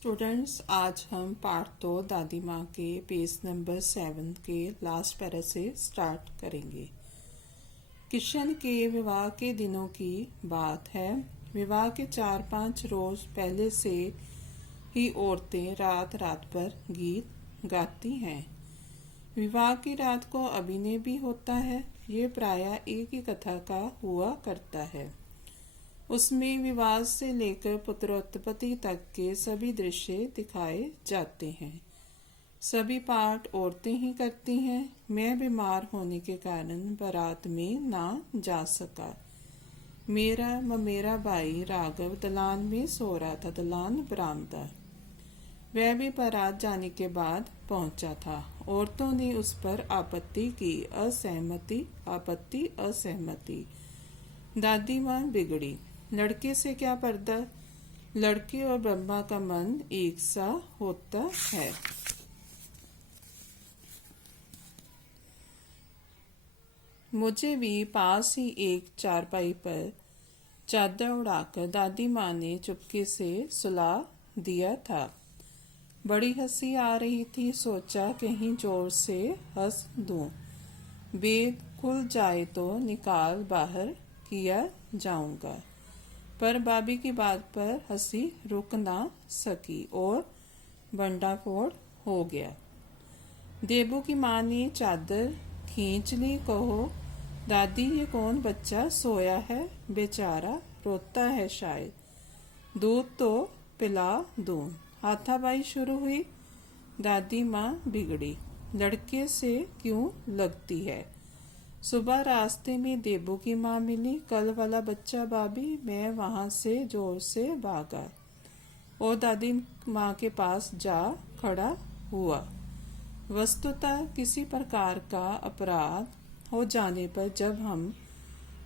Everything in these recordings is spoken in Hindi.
स्टूडेंट्स, आज हम पार्ट 2 दादी माँ के पेज नंबर 7 के लास्ट पैरा से स्टार्ट करेंगे। किशन के विवाह के दिनों की बात है। विवाह के 4-5 रोज पहले से ही औरतें रात रात भर गीत गाती हैं। विवाह की रात को अभिनय भी होता है। ये प्रायः एक ही कथा का हुआ करता है। उसमें विवाह से लेकर पुत्रोत्पत्ति तक के सभी दृश्य दिखाए जाते हैं। सभी पाठ औरतें ही करती हैं। मैं बीमार होने के कारण बारात में ना जा सका। मेरा ममेरा भाई राघव दलान में सो रहा था, दलान बरामदा। वह भी बारात जाने के बाद पहुंचा था। औरतों ने उस पर आपत्ति की, आपत्ति असहमति। दादी माँ बिगड़ी। लड़के से क्या पर्दा, लड़के और ब्रह्मा का मन एक सा होता है। मुझे भी पास ही एक चारपाई पर चादर उड़ाकर दादी माँ ने चुपके से सुला दिया था। बड़ी हंसी आ रही थी। सोचा कहीं जोर से हंस दूं, वेद खुल जाए तो निकाल बाहर किया जाऊंगा। पर भाभी की बात पर हंसी रुक ना सकी और बंडाफोड़ हो गया। देबू की माँ ने चादर खींच ली। कहो दादी, ये कौन बच्चा सोया है? बेचारा रोता है शायद, दूध तो पिला दूं। हाथापाई शुरू हुई। दादी माँ बिगड़ी। लड़के से क्यों लगती है? सुबह रास्ते में देबू की माँ मिली। कल वाला बच्चा भाभी। मैं वहां से जोर से भागा और दादी माँ के पास जा खड़ा हुआ। वस्तुतः किसी प्रकार का अपराध हो जाने पर जब हम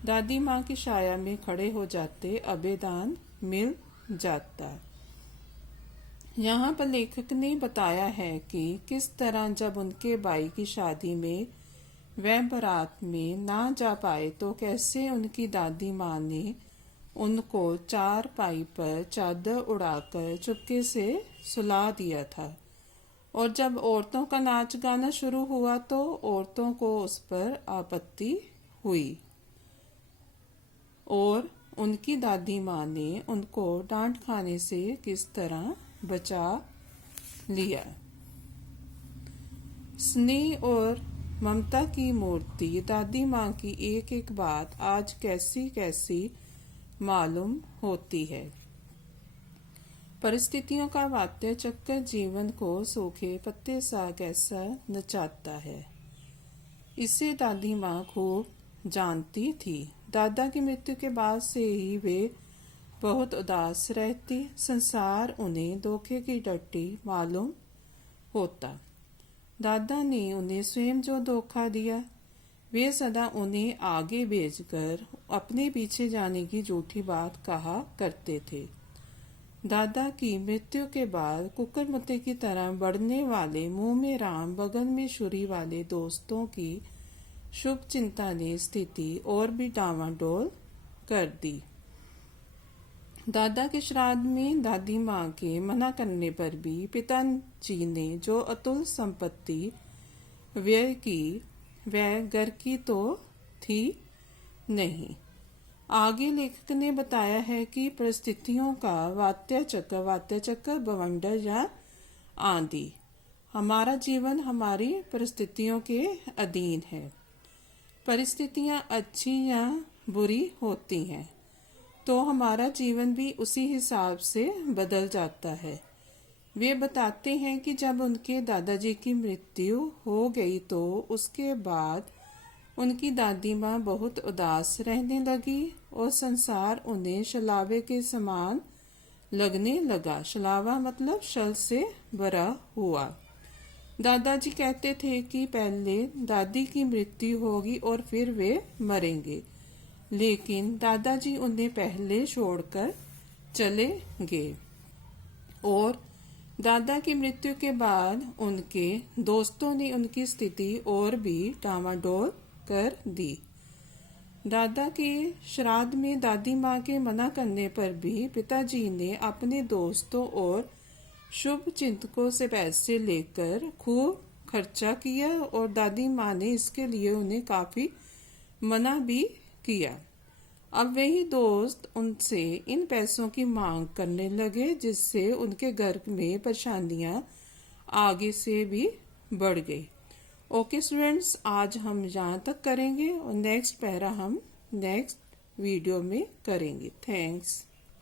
दादी माँ की छाया में खड़े हो जाते, अभेदान मिल जाता। यहाँ पर लेखक ने बताया है कि किस तरह जब उनके भाई की शादी में वह बारात में ना जा पाए तो कैसे उनकी दादी माँ ने उनको चारपाई पर चादर उड़ाकर चुपके से सुला दिया था। और जब औरतों का नाच गाना शुरू हुआ तो औरतों को उस पर आपत्ति हुई और उनकी दादी माँ ने उनको डांट खाने से किस तरह बचा लिया। स्नेह और ममता की मूर्ति दादी माँ की एक एक बात आज कैसी कैसी मालूम होती है। परिस्थितियों का वात्य चक्कर जीवन को सूखे पत्ते सा कैसा नचाता है, इसे दादी माँ खूब जानती थी। दादा की मृत्यु के बाद से ही वे बहुत उदास रहती। संसार उन्हें धोखे की डट्टी मालूम होता। दादा ने उन्हें स्वयं जो धोखा दिया, वे सदा उन्हें आगे भेजकर अपने पीछे जाने की झूठी बात कहा करते थे। दादा की मृत्यु के बाद कुकर मुत्ते की तरह बढ़ने वाले, मुंह में राम बगल में छुरी वाले दोस्तों की शुभ चिंता ने स्थिति और भी डावाडोल कर दी। दादा के श्राद्ध में दादी माँ के मना करने पर भी पिताजी ने जो अतुल संपत्ति व्यय की वह घर की तो थी नहीं। आगे लेखक ने बताया है कि परिस्थितियों का वात्य बवंडर या आंधी। हमारा जीवन हमारी परिस्थितियों के अधीन है। परिस्थितियां अच्छी या बुरी होती हैं तो हमारा जीवन भी उसी हिसाब से बदल जाता है। वे बताते हैं कि जब उनके दादाजी की मृत्यु हो गई तो उसके बाद उनकी दादी माँ बहुत उदास रहने लगी और संसार उन्हें शलावे के समान लगने लगा। शलावा मतलब शल से भरा हुआ। दादाजी कहते थे कि पहले दादी की मृत्यु होगी और फिर वे मरेंगे, लेकिन दादाजी उन्हें पहले छोड़कर चले गए और दादा की मृत्यु के बाद उनके दोस्तों ने उनकी स्थिति और भी डामाडोल कर दी। दादा के श्राद्ध में दादी माँ के मना करने पर भी पिताजी ने अपने दोस्तों और शुभ चिंतकों से पैसे लेकर खूब खर्चा किया और दादी माँ ने इसके लिए उन्हें काफी मना भी किया। अब वही दोस्त उनसे इन पैसों की मांग करने लगे, जिससे उनके घर में परेशानियां आगे से भी बढ़ गई। ओके स्टूडेंट्स, आज हम यहाँ तक करेंगे और नेक्स्ट पैरा हम नेक्स्ट वीडियो में करेंगे। थैंक्स।